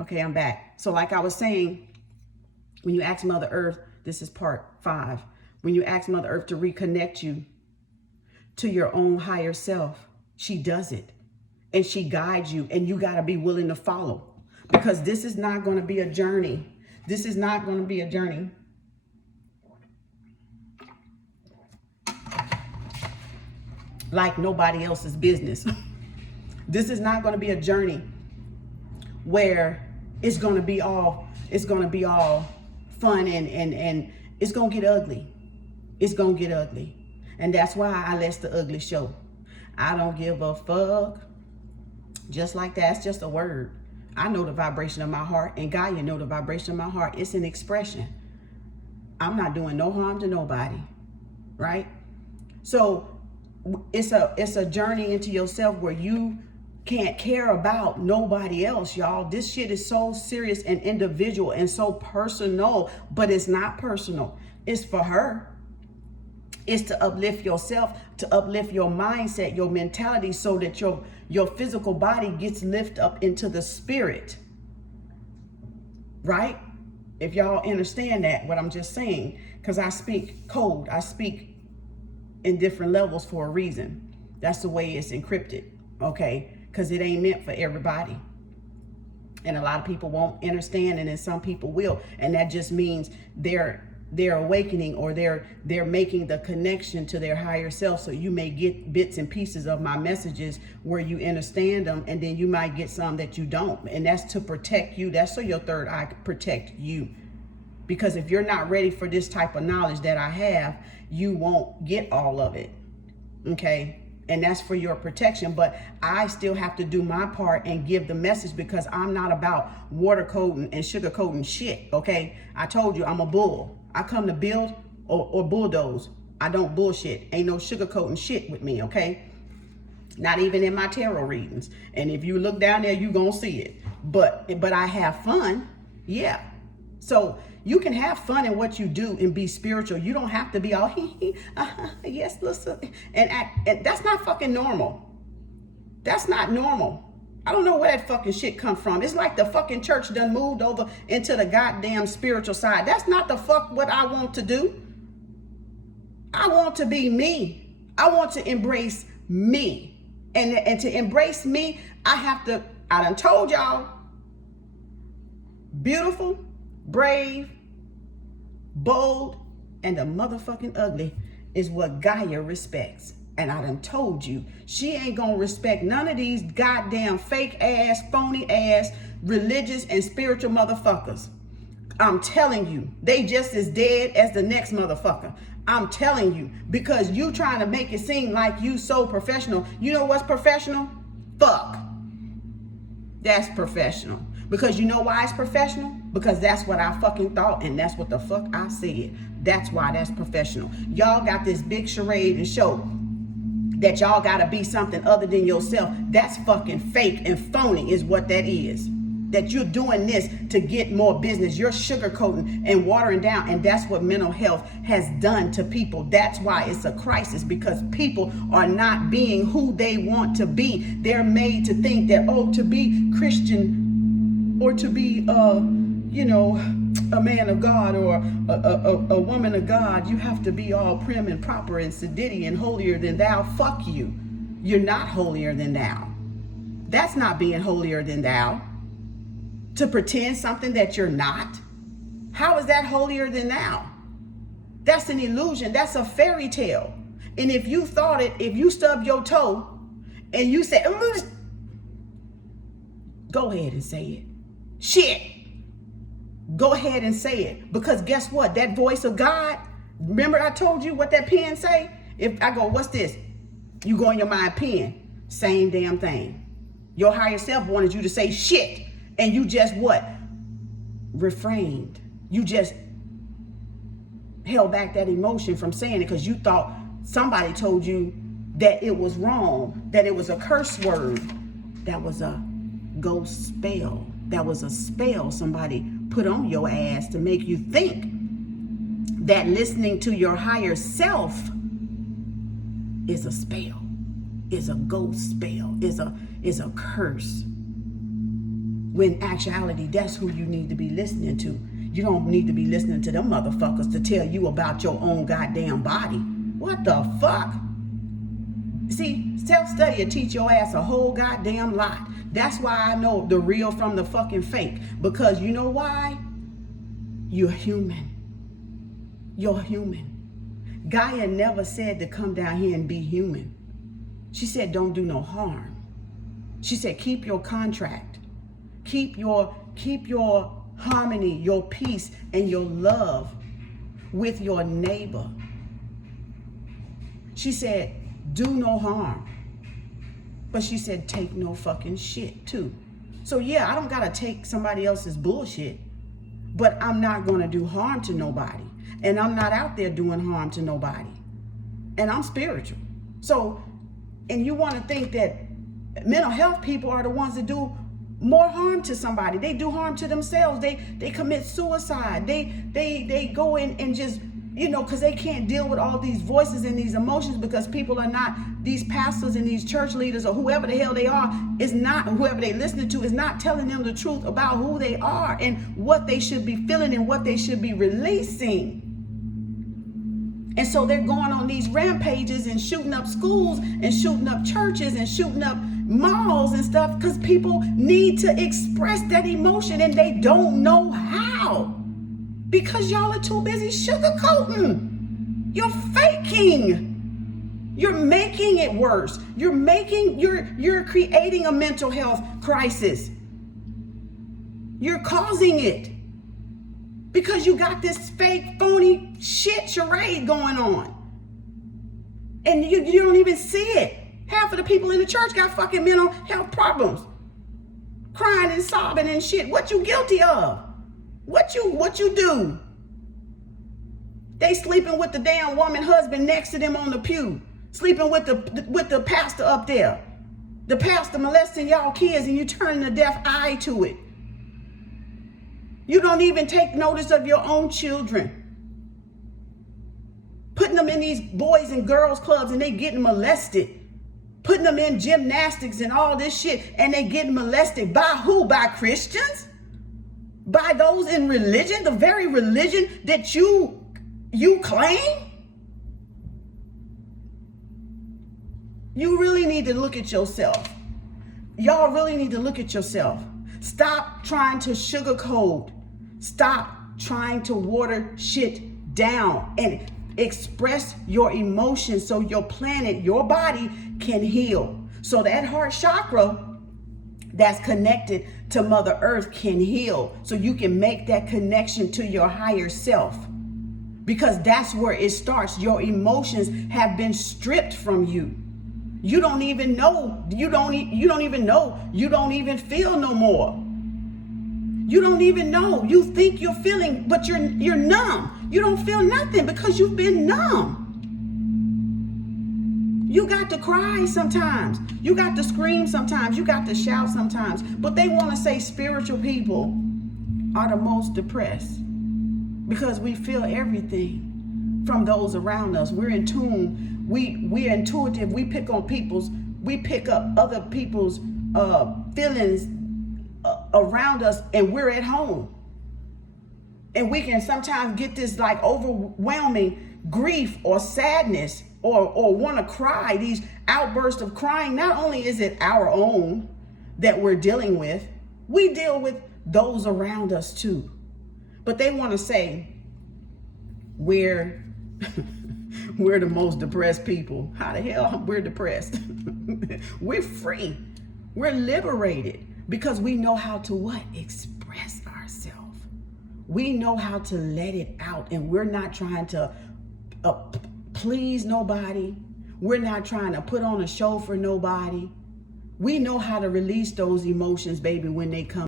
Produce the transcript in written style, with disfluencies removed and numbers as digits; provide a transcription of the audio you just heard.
Okay, I'm back. So like I was saying, when you ask Mother Earth, this is part 5. When you ask Mother Earth to reconnect you to your own higher self, she does it. And she guides you, and you got to be willing to follow. Because this is not going to be a journey. This is not going to be a journey like nobody else's business. This is not going to be a journey where it's going to be all fun and it's going to get ugly. It's going to get ugly. And that's why I let the ugly show. I don't give a fuck. Just like that, it's just a word. I know the vibration of my heart, and Gaia know the vibration of my heart. It's an expression. I'm not doing no harm to nobody, right? So it's a journey into yourself where you can't care about nobody else, y'all. This shit is so serious and individual and so personal, but it's not personal. It's for her. It's to uplift yourself, to uplift your mindset, your mentality, so that your physical body gets lifted up into the spirit. Right? If y'all understand that, what I'm just saying, because I speak code, I speak in different levels for a reason. That's the way it's encrypted, okay? Because it ain't meant for everybody. And a lot of people won't understand, and then some people will. And that just means they're awakening, or they're making the connection to their higher self. So you may get bits and pieces of my messages where you understand them, and then you might get some that you don't. And that's to protect you. That's so your third eye can protect you. Because if you're not ready for this type of knowledge that I have, you won't get all of it. Okay? And that's for your protection. But I still have to do my part and give the message, because I'm not about water coating and sugar coating shit. Okay? I told you I'm a bull. I come to build or bulldoze. I don't bullshit. Ain't no sugar coating shit with me. Okay? Not even in my tarot readings. And if you look down there, you gonna see it. But I have fun. Yeah. So you can have fun in what you do and be spiritual. You don't have to be all yes, listen, and act. And that's not fucking normal. That's not normal. I don't know where that fucking shit come from. It's like the fucking church done moved over into the goddamn spiritual side. That's not the fuck what I want to do. I want to be me. I want to embrace me. And to embrace me, I done told y'all, beautiful, brave, bold, and the motherfucking ugly is what Gaia respects. And I done told you, she ain't gonna respect none of these goddamn fake ass, phony ass, religious and spiritual motherfuckers. I'm telling you, they just as dead as the next motherfucker. I'm telling you, because you trying to make it seem like you so professional. You know what's professional? Fuck. That's professional. Because you know why it's professional? Because that's what I fucking thought, and that's what the fuck I said. That's why that's professional. Y'all got this big charade and show that y'all gotta be something other than yourself. That's fucking fake and phony is what that is. That you're doing this to get more business. You're sugarcoating and watering down, and that's what mental health has done to people. That's why it's a crisis, because people are not being who they want to be. They're made to think that, oh, to be Christian or to be a man of God or a woman of God, you have to be all prim and proper and sedity and holier than thou. Fuck you. You're not holier than thou. That's not being holier than thou. To pretend something that you're not. How is that holier than thou? That's an illusion. That's a fairy tale. And if you thought it, if you stubbed your toe and you said, go ahead and say it. Shit. Go ahead and say it. Because guess what? That voice of God, remember I told you what that pen say? If I go, what's this? You go in your mind, pen. Same damn thing. Your higher self wanted you to say shit. And you just what? Refrained. You just held back that emotion from saying it because you thought somebody told you that it was wrong, that it was a curse word. That was a ghost spell. That was a spell somebody put on your ass to make you think that listening to your higher self is a spell, is a ghost spell, is a curse. When in actuality, that's who you need to be listening to. You don't need to be listening to them motherfuckers to tell you about your own goddamn body. What the fuck? See, self-study will teach your ass a whole goddamn lot. That's why I know the real from the fucking fake. Because you know why? You're human. You're human. Gaia never said to come down here and be human. She said don't do no harm. She said keep your contract. Keep your harmony, your peace, and your love with your neighbor. She said do no harm. But she said take no fucking shit too. So yeah, I don't gotta take somebody else's bullshit, but I'm not gonna do harm to nobody. And I'm not out there doing harm to nobody. And I'm spiritual. So, and you wanna think that mental health people are the ones that do more harm to somebody. They do harm to themselves. They commit suicide. They go in and just, you know, because they can't deal with all these voices and these emotions, because people are not, these pastors and these church leaders or whoever the hell they are, is not, whoever they listening to is not telling them the truth about who they are and what they should be feeling and what they should be releasing. And so they're going on these rampages and shooting up schools and shooting up churches and shooting up malls and stuff, because people need to express that emotion and they don't know how. Because y'all are too busy sugarcoating. You're faking. You're making it worse. You're creating a mental health crisis. You're causing it. Because you got this fake, phony shit charade going on. And you don't even see it. Half of the people in the church got fucking mental health problems. Crying and sobbing and shit. What you guilty of? What you do? They sleeping with the damn woman husband next to them on the pew. Sleeping with the pastor up there. The pastor molesting y'all kids and you turning a deaf eye to it. You don't even take notice of your own children. Putting them in these boys and girls clubs and they getting molested. Putting them in gymnastics and all this shit and they getting molested. By who? By Christians? By those in religion? The very religion that you claim? You really need to look at yourself. Y'all really need to look at yourself. Stop trying to sugarcoat. Stop trying to water shit down and express your emotions so your planet, your body can heal. So that heart chakra that's connected to Mother Earth can heal. So you can make that connection to your higher self. Because that's where it starts. Your emotions have been stripped from you. You don't even know. You don't even know. You don't even feel no more. You don't even know. You think you're feeling, but you're numb. You don't feel nothing because you've been numb. You got to cry sometimes. You got to scream sometimes. You got to shout sometimes. But they want to say spiritual people are the most depressed because we feel everything from those around us. We're in tune. We're intuitive. We pick up other people's feelings around us, and we're at home. And we can sometimes get this like overwhelming grief or sadness or want to cry, these outbursts of crying. Not only is it our own that we're dealing with, we deal with those around us too. But they want to say we're the most depressed people. How the hell we're depressed? We're free. We're liberated because we know how to what? Express ourselves. We know how to let it out, and we're not trying to please nobody. We're not trying to put on a show for nobody. We know how to release those emotions, baby, when they come.